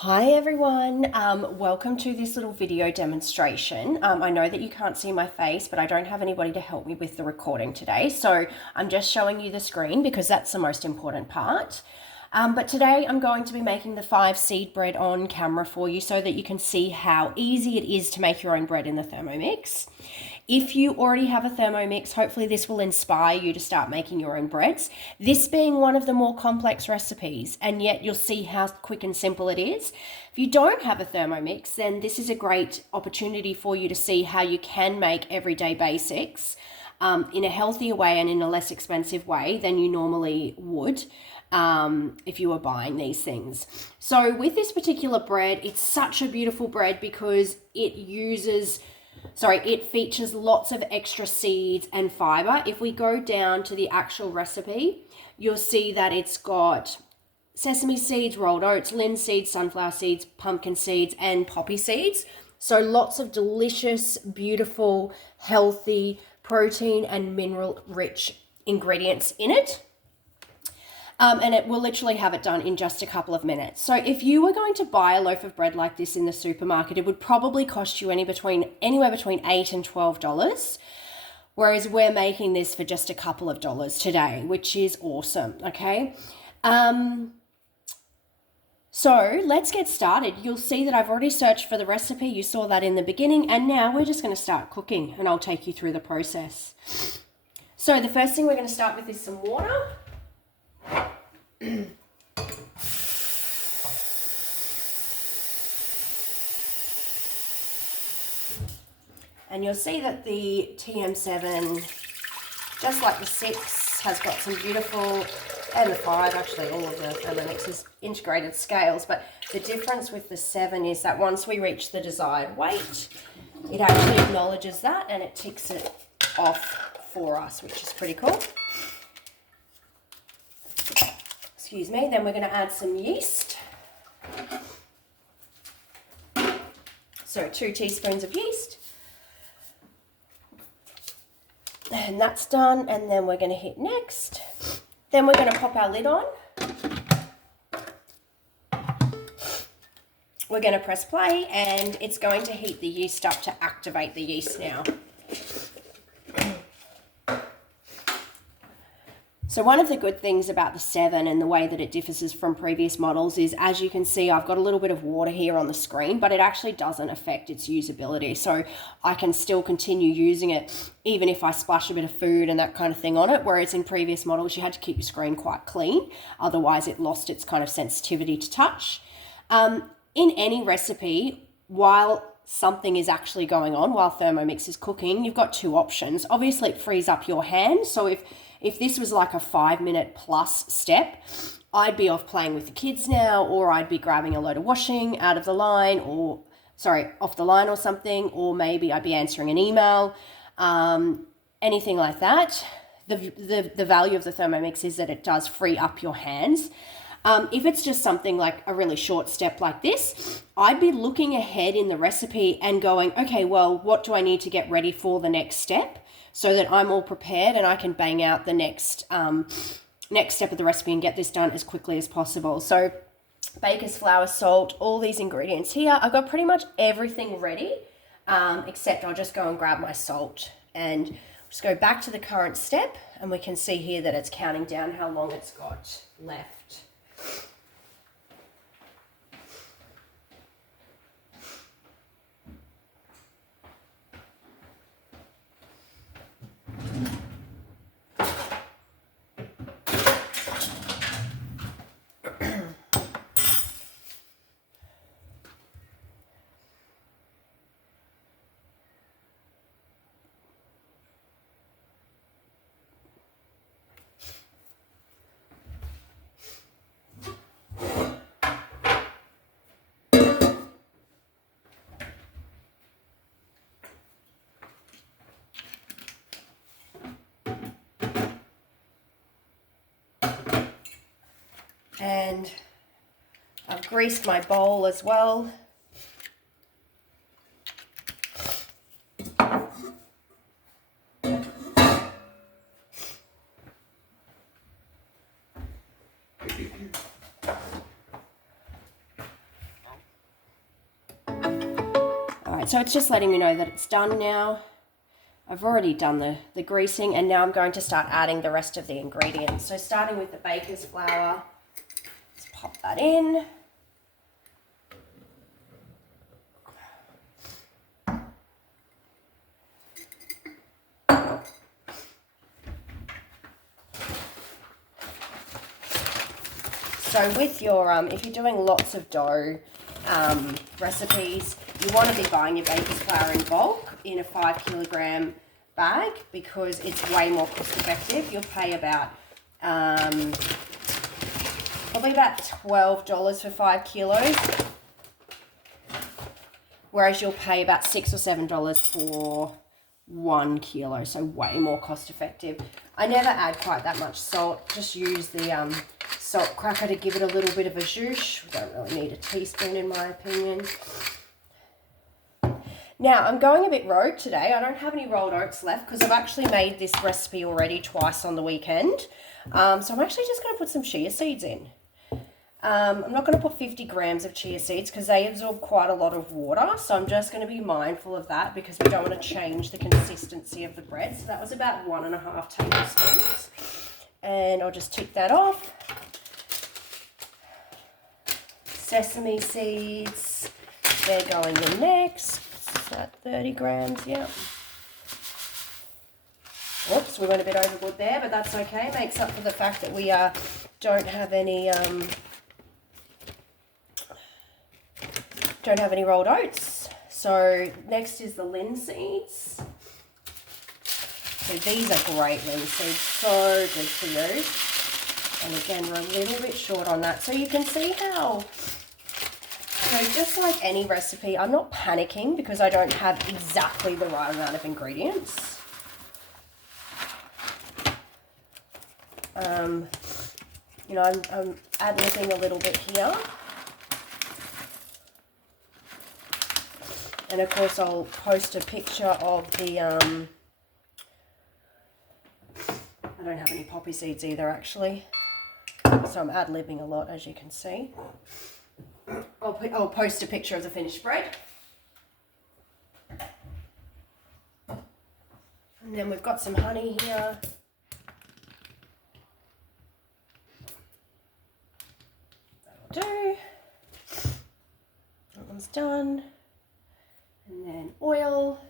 Hi everyone, welcome to this little video demonstration. I know that you can't see my face, but I don't have anybody to help me with the recording today, so I'm just showing you the screen because that's the most important part. But today I'm going to be making the 5 seed bread on camera for you so that you can see how easy it is to make your own bread in the Thermomix. If you already have a Thermomix, hopefully this will inspire you to start making your own breads. This being one of the more complex recipes, and yet you'll see how quick and simple it is. If you don't have a Thermomix, then this is a great opportunity for you to see how you can make everyday basics in a healthier way and in a less expensive way than you normally would if you were buying these things. So with this particular bread, it's such a beautiful bread because it features lots of extra seeds and fiber. If we go down to the actual recipe, you'll see that it's got sesame seeds, rolled oats, linseed, sunflower seeds, pumpkin seeds, and poppy seeds. So lots of delicious, beautiful, healthy, protein and mineral rich ingredients in it. And it will literally have it done in just a couple of minutes. So if you were going to buy a loaf of bread like this in the supermarket, it would probably cost you anywhere between $8 and $12. Whereas we're making this for just a couple of dollars today, which is awesome, okay? So let's get started. You'll see that I've already searched for the recipe. You saw that in the beginning, and now we're just going to start cooking, and I'll take you through the process. So the first thing we're going to start with is some water. And you'll see that the TM7, just like the 6, has got some beautiful, and the 5, actually all of the Thermomix's integrated scales, but the difference with the 7 is that once we reach the desired weight, it actually acknowledges that and it ticks it off for us, which is pretty cool. Excuse me. Then we're going to add some yeast. So 2 teaspoons of yeast. And that's done. And then we're going to hit next. Then we're going to pop our lid on. We're going to press play and it's going to heat the yeast up to activate the yeast now. So one of the good things about the 7 and the way that it differs from previous models is, as you can see, I've got a little bit of water here on the screen, but it actually doesn't affect its usability. So I can still continue using it even if I splash a bit of food and that kind of thing on it, whereas in previous models you had to keep your screen quite clean. Otherwise it lost its kind of sensitivity to touch. In any recipe, while something is actually going on, while Thermomix is cooking, you've got 2 options. Obviously it frees up your hand. So if this was like a 5-minute plus step, I'd be off playing with the kids now, or I'd be grabbing a load of washing out of the line, off the line or something, or maybe I'd be answering an email, anything like that. The value of the Thermomix is that it does free up your hands. If it's just something like a really short step like this, I'd be looking ahead in the recipe and going, okay, well, what do I need to get ready for the next step so that I'm all prepared and I can bang out the next step of the recipe and get this done as quickly as possible. So baker's flour, salt, all these ingredients here. I've got pretty much everything ready, except I'll just go and grab my salt and just go back to the current step, and we can see here that it's counting down how long it's got left. And I've greased my bowl as well. So it's just letting me know that it's done now. I've already done the greasing, and now I'm going to start adding the rest of the ingredients. So starting with the baker's flour, let's pop that in. So with your, if you're doing lots of dough recipes, you want to be buying your baker's flour in bulk in a 5 kilogram bag, because it's way more cost effective. You'll pay about, probably about $12 for 5 kilos, whereas you'll pay about $6 or $7 for 1 kilo, so way more cost effective. I never add quite that much salt, just use the salt cracker to give it a little bit of a zhuzh. We don't really need a teaspoon in my opinion. Now I'm going a bit rogue today. I don't have any rolled oats left because I've actually made this recipe already twice on the weekend. So I'm actually just going to put some chia seeds in. I'm not going to put 50 grams of chia seeds because they absorb quite a lot of water. So I'm just going to be mindful of that because we don't want to change the consistency of the bread. So that was about 1.5 tablespoons. And I'll just tick that off. Sesame seeds, they're going in next. Is that 30 grams? Yeah. Whoops, we went a bit overboard there, but that's okay. Makes up for the fact that we don't have any rolled oats. So next is the linseeds. So these are great linseeds, so good for you. And again, we're a little bit short on that. So you can see how, so just like any recipe, I'm not panicking because I don't have exactly the right amount of ingredients. You know, I'm ad-libbing a little bit here. And of course I'll post a picture of the, I don't have any poppy seeds either actually. So I'm ad-libbing a lot, as you can see. I'll post a picture of the finished bread. And then we've got some honey here. That'll do. That one's done. And then oil.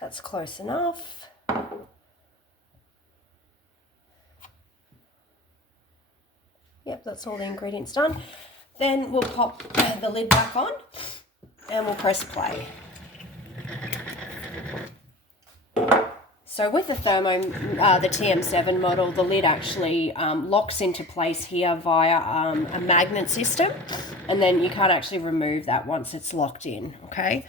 That's close enough. Yep, that's all the ingredients done. Then we'll pop the lid back on and we'll press play. So with the the TM7 model, the lid actually locks into place here via a magnet system, and then you can't actually remove that once it's locked in, okay?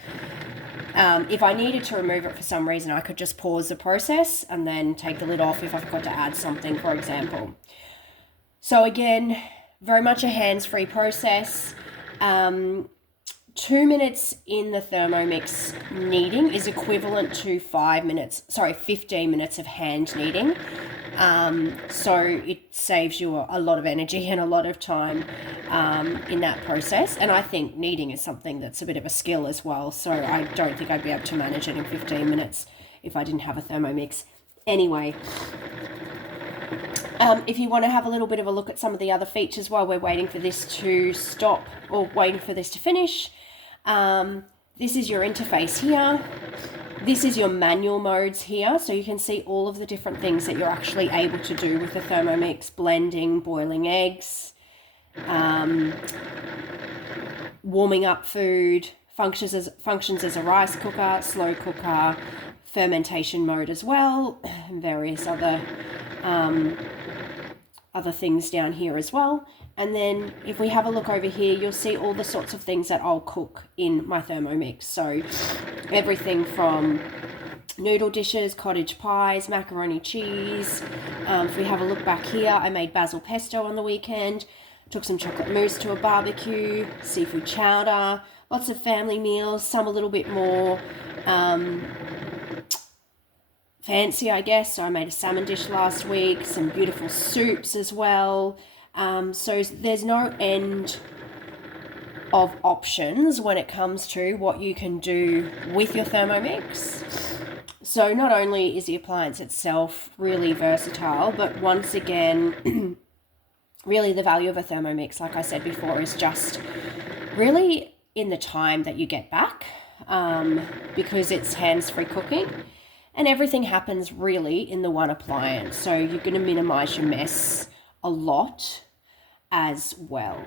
If I needed to remove it for some reason, I could just pause the process and then take the lid off if I forgot to add something, for example. So again, very much a hands-free process. 2 minutes in the Thermomix kneading is equivalent to 15 minutes of hand kneading. So it saves you a lot of energy and a lot of time in that process. And I think kneading is something that's a bit of a skill as well. So I don't think I'd be able to manage it in 15 minutes if I didn't have a Thermomix. Anyway, if you want to have a little bit of a look at some of the other features while we're waiting for this to stop or waiting for this to finish, this is your interface here. This is your manual modes here, so you can see all of the different things that you're actually able to do with the Thermomix: blending, boiling eggs, warming up food, functions as a rice cooker, slow cooker, fermentation mode as well, and various other things down here as well. And then if we have a look over here, you'll see all the sorts of things that I'll cook in my Thermomix. So everything from noodle dishes, cottage pies, macaroni cheese. If we have a look back here, I made basil pesto on the weekend. Took some chocolate mousse to a barbecue, seafood chowder, lots of family meals, some a little bit more fancy, I guess. So I made a salmon dish last week, some beautiful soups as well. So there's no end of options when it comes to what you can do with your Thermomix. So not only is the appliance itself really versatile, but once again, really the value of a Thermomix, like I said before, is just really in the time that you get back, because it's hands-free cooking and everything happens really in the one appliance. So you're going to minimize your mess a lot as well.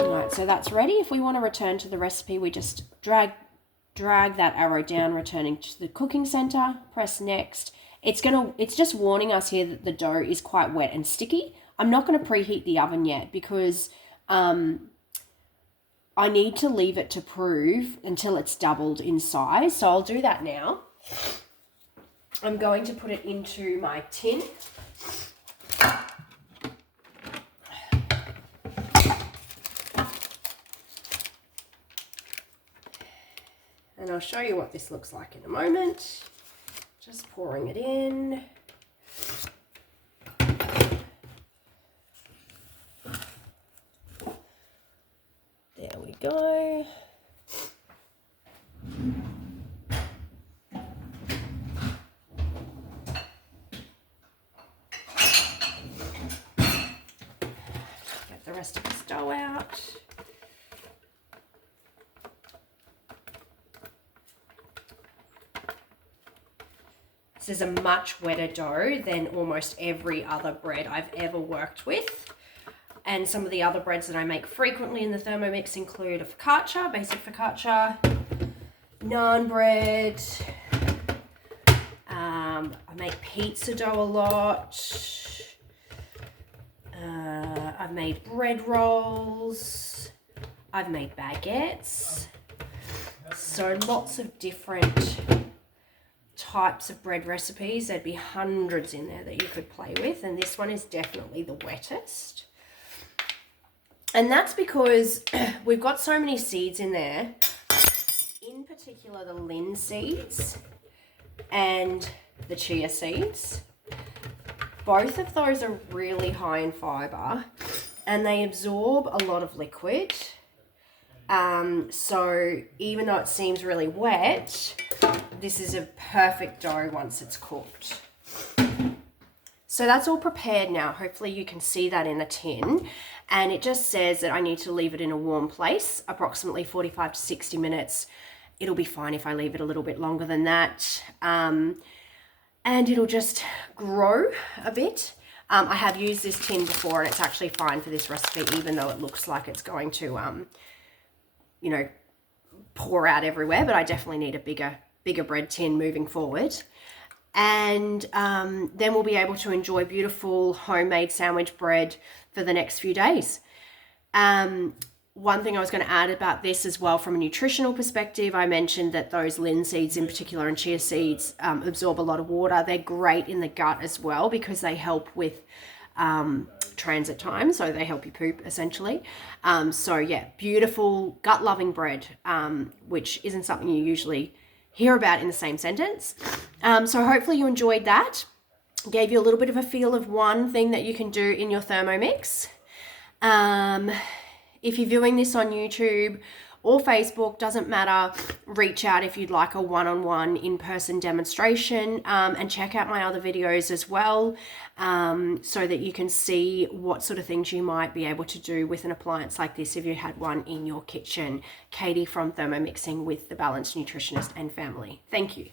Alright, so that's ready. If we want to return to the recipe, we just drag that arrow down, returning to the cooking center, press next. It's just warning us here that the dough is quite wet and sticky. I'm not going to preheat the oven yet because I need to leave it to prove until it's doubled in size. So I'll do that now. I'm going to put it into my tin. And I'll show you what this looks like in a moment. Just pouring it in. There we go. Get the rest of the dough out. This is a much wetter dough than almost every other bread I've ever worked with. And some of the other breads that I make frequently in the Thermomix include a focaccia, basic focaccia, naan bread. I make pizza dough a lot. I've made bread rolls. I've made baguettes. So lots of different types of bread recipes. There'd be hundreds in there that you could play with, and this one is definitely the wettest. And that's because we've got so many seeds in there, in particular the linseeds and the chia seeds. Both of those are really high in fibre and they absorb a lot of liquid. So even though it seems really wet, this is a perfect dough once it's cooked. So that's all prepared now. Hopefully you can see that in the tin. And it just says that I need to leave it in a warm place, approximately 45 to 60 minutes. It'll be fine if I leave it a little bit longer than that. And it'll just grow a bit. I have used this tin before and it's actually fine for this recipe, even though it looks like it's going to, you know, pour out everywhere. But I definitely need a bigger bread tin moving forward. And then we'll be able to enjoy beautiful homemade sandwich bread for the next few days. One thing I was going to add about this as well, from a nutritional perspective, I mentioned that those linseeds in particular and chia seeds absorb a lot of water. They're great in the gut as well because they help with transit time, so they help you poop essentially. So yeah, beautiful gut-loving bread, which isn't something you usually hear about in the same sentence. So hopefully you enjoyed that. Gave you a little bit of a feel of one thing that you can do in your Thermomix. If you're viewing this on YouTube or Facebook, doesn't matter, reach out if you'd like a one-on-one in-person demonstration, and check out my other videos as well, so that you can see what sort of things you might be able to do with an appliance like this if you had one in your kitchen. Katie from Thermomixing with the Balanced Nutritionist and family. Thank you.